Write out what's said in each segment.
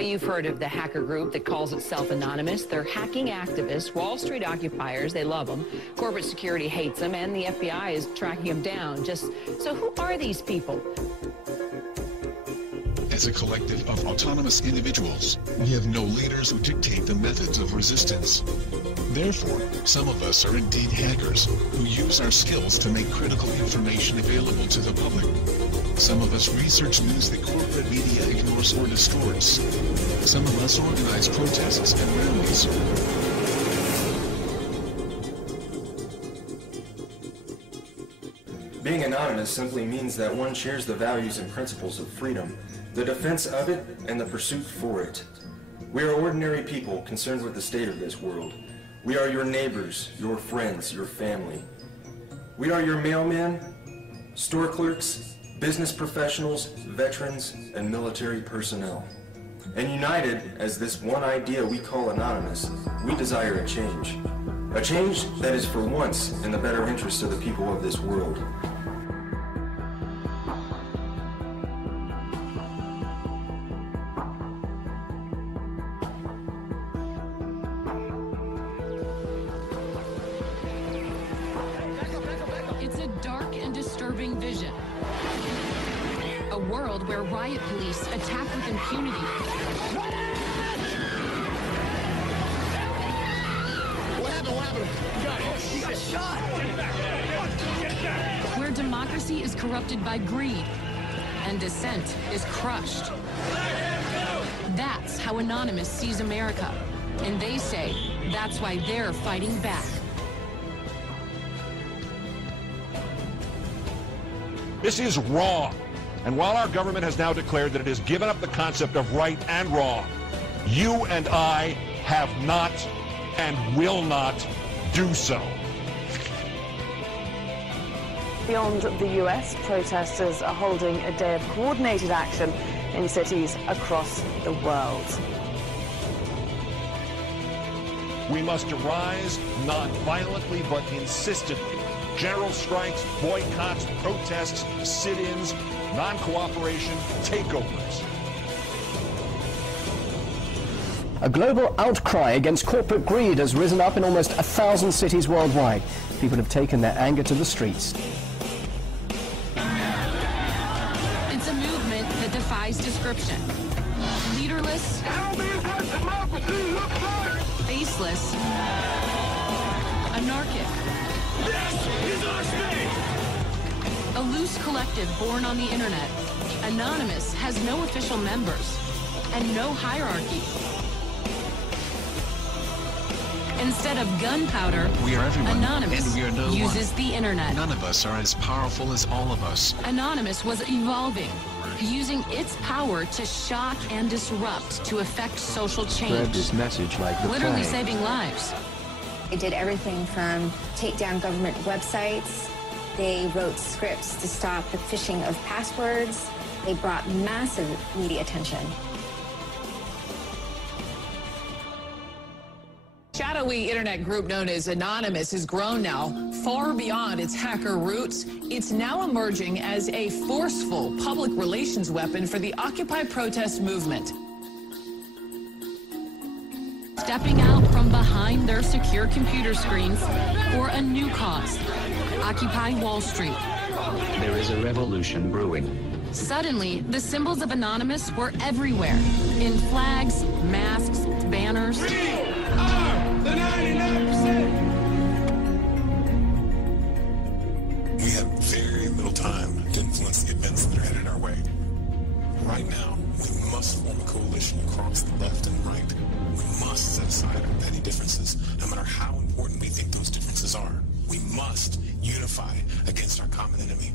Well, you've heard of the hacker group that calls itself Anonymous. They're hacking activists, Wall Street occupiers. They love them. Corporate security hates them, and the FBI is tracking them down. So who are these people? As a collective of autonomous individuals, we have no leaders who dictate the methods of resistance. Therefore, some of us are indeed hackers who use our skills to make critical information available to the public. Some of us research news that corporate media ignores or distorts. Some of us organize protests and rallies. Being anonymous simply means that one shares the values and principles of freedom, the defense of it, and the pursuit for it. We are ordinary people concerned with the state of this world. We are your neighbors, your friends, your family. We are your mailmen, store clerks, business professionals, veterans, and military personnel. And united as this one idea we call anonymous, we desire a change. A change that is for once in the better interest of the people of this world. It's a dark and disturbing vision. A world where riot police attack with impunity. What happened? He got shot! Where democracy is corrupted by greed and dissent is crushed. That's how Anonymous sees America. And they say that's why they're fighting back. This is wrong. And while our government has now declared that it has given up the concept of right and wrong, you and I have not and will not do so. Beyond the US, protesters are holding a day of coordinated action in cities across the world. We must arise not violently but insistently. General strikes, boycotts, protests, sit-ins, non-cooperation, takeovers. A global outcry against corporate greed has risen up in almost 1,000 cities worldwide. People have taken their anger to the streets. It's a movement that defies description. Leaderless, faceless, anarchic. This is our state! A loose collective born on the internet. Anonymous has no official members and no hierarchy. Instead of gunpowder, We are everyone, Anonymous and we are no uses one. the internet. None of us are as powerful as all of us. Anonymous was evolving, using its power to shock and disrupt to affect social change. Spread this message like the Literally plague. saving lives. They did everything from take down government websites. They wrote scripts to stop the phishing of passwords. They brought massive media attention. Shadowy internet group known as Anonymous has grown now far beyond its hacker roots. It's now emerging as a forceful public relations weapon for the Occupy protest movement. Stepping out from behind their secure computer screens for a new cause, Occupy Wall Street. There is a revolution brewing. Suddenly, the symbols of Anonymous were everywhere, in flags, masks, banners. We are the 99%! We have very little time to influence the events that are headed our way. Right now, we must form a coalition across the left and right. We must set aside our petty differences, no matter how important we think those differences are. We must unify against our common enemy.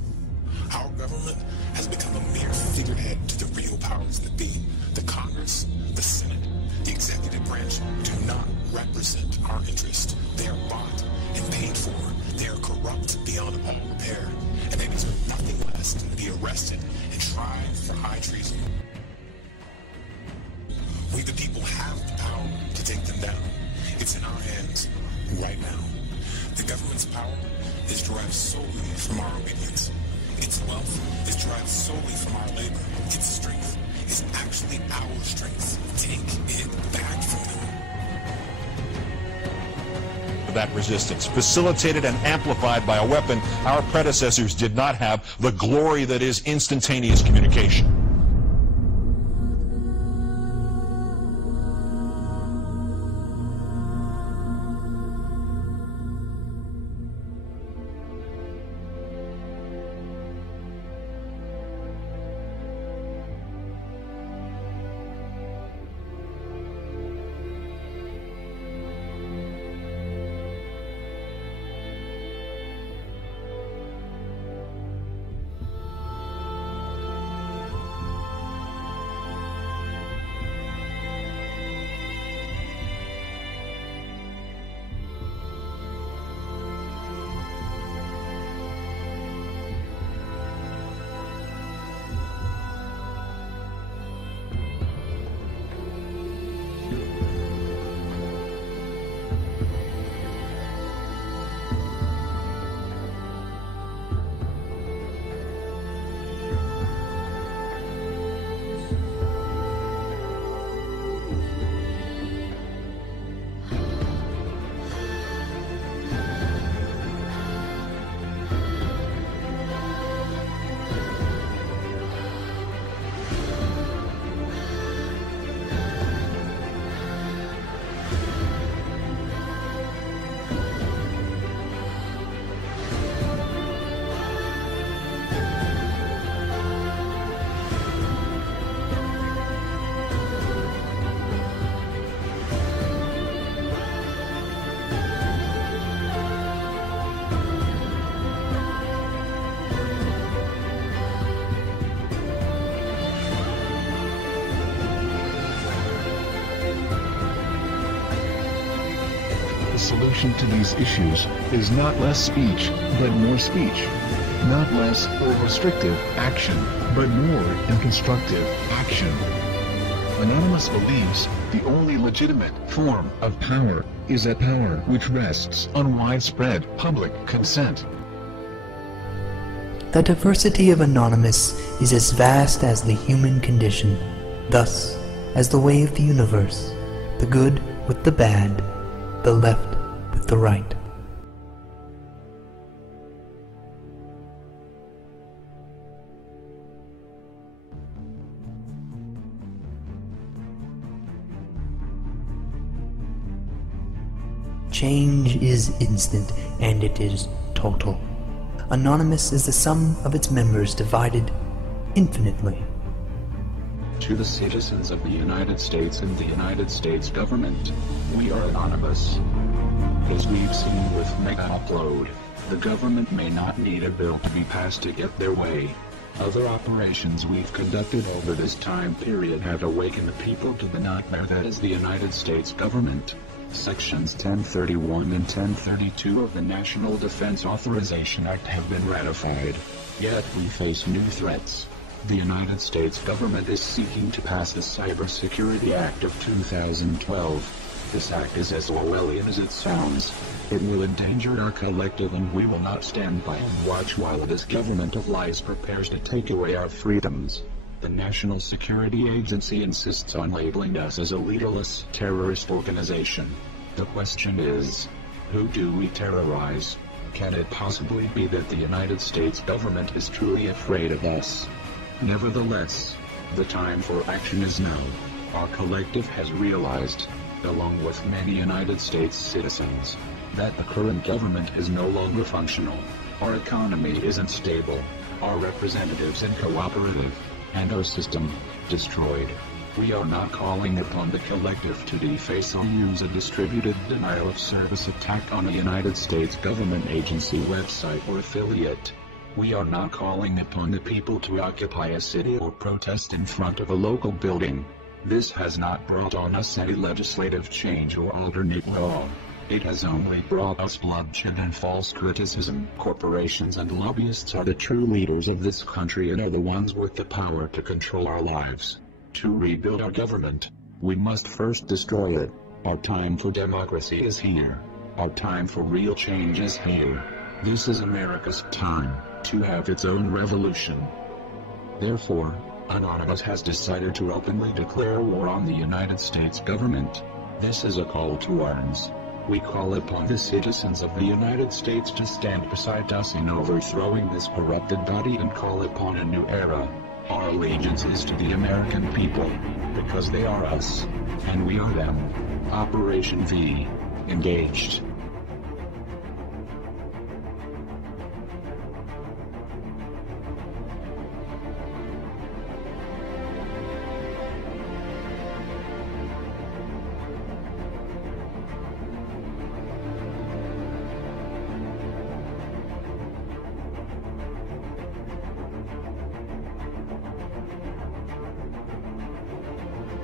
Our government has become a mere figurehead to the real powers that be. The Congress, the Senate, the executive branch do not represent our interest. They are bought and paid for. They are corrupt beyond all repair, and they deserve nothing less than to be arrested and tried for high treason. We the people have the power to take them down. It's in our hands right now. The government's power is derived solely from our obedience. Its wealth is derived solely from our labor. Its strength is actually our strength. take it back from them. That resistance, facilitated and amplified by a weapon our predecessors did not have, the glory that is instantaneous communication. The solution to these issues is not less speech, but more speech. Not less or restrictive action, but more and constructive action. Anonymous believes the only legitimate form of power is a power which rests on widespread public consent. The diversity of Anonymous is as vast as the human condition, thus, as the way of the universe, the good with the bad, the left with the right. Change is instant, and it is total. Anonymous is the sum of its members divided infinitely. To the citizens of the United States and the United States government, we are anonymous. As we've seen with Mega Upload, the government may not need a bill to be passed to get their way. Other operations we've conducted over this time period have awakened the people to the nightmare that is the United States government. Sections 1031 and 1032 of the National Defense Authorization Act have been ratified. Yet we face new threats. The United States government is seeking to pass the Cybersecurity Act of 2012. This act is as Orwellian as it sounds. It will endanger our collective, and we will not stand by and watch while this government of lies prepares to take away our freedoms. The National Security Agency insists on labeling us as a leaderless terrorist organization. The question is, who do we terrorize? Can it possibly be that the United States government is truly afraid of us? Nevertheless, the time for action is now. Our collective has realized, along with many United States citizens, that the current government is no longer functional. Our economy isn't stable, our representatives uncooperative, and our system destroyed. We are not calling upon the collective to deface or use a distributed denial of service attack on a United States government agency, website, or affiliate. We are not calling upon the people to occupy a city or protest in front of a local building. This has not brought on us any legislative change or alternate law. It has only brought us bloodshed and false criticism. Corporations and lobbyists are the true leaders of this country and are the ones with the power to control our lives. To rebuild our government, we must first destroy it. Our time for democracy is here. Our time for real change is here. This is America's time to have its own revolution. Therefore, Anonymous has decided to openly declare war on the United States government. This is a call to arms. We call upon the citizens of the United States to stand beside us in overthrowing this corrupted body and call upon a new era. Our allegiance is to the American people, because they are us, and we are them. Operation V. Engaged.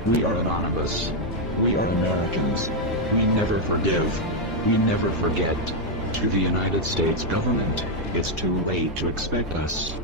We are Anonymous. We are Americans. We never forgive. We never forget. To the United States government, it's too late to expect us.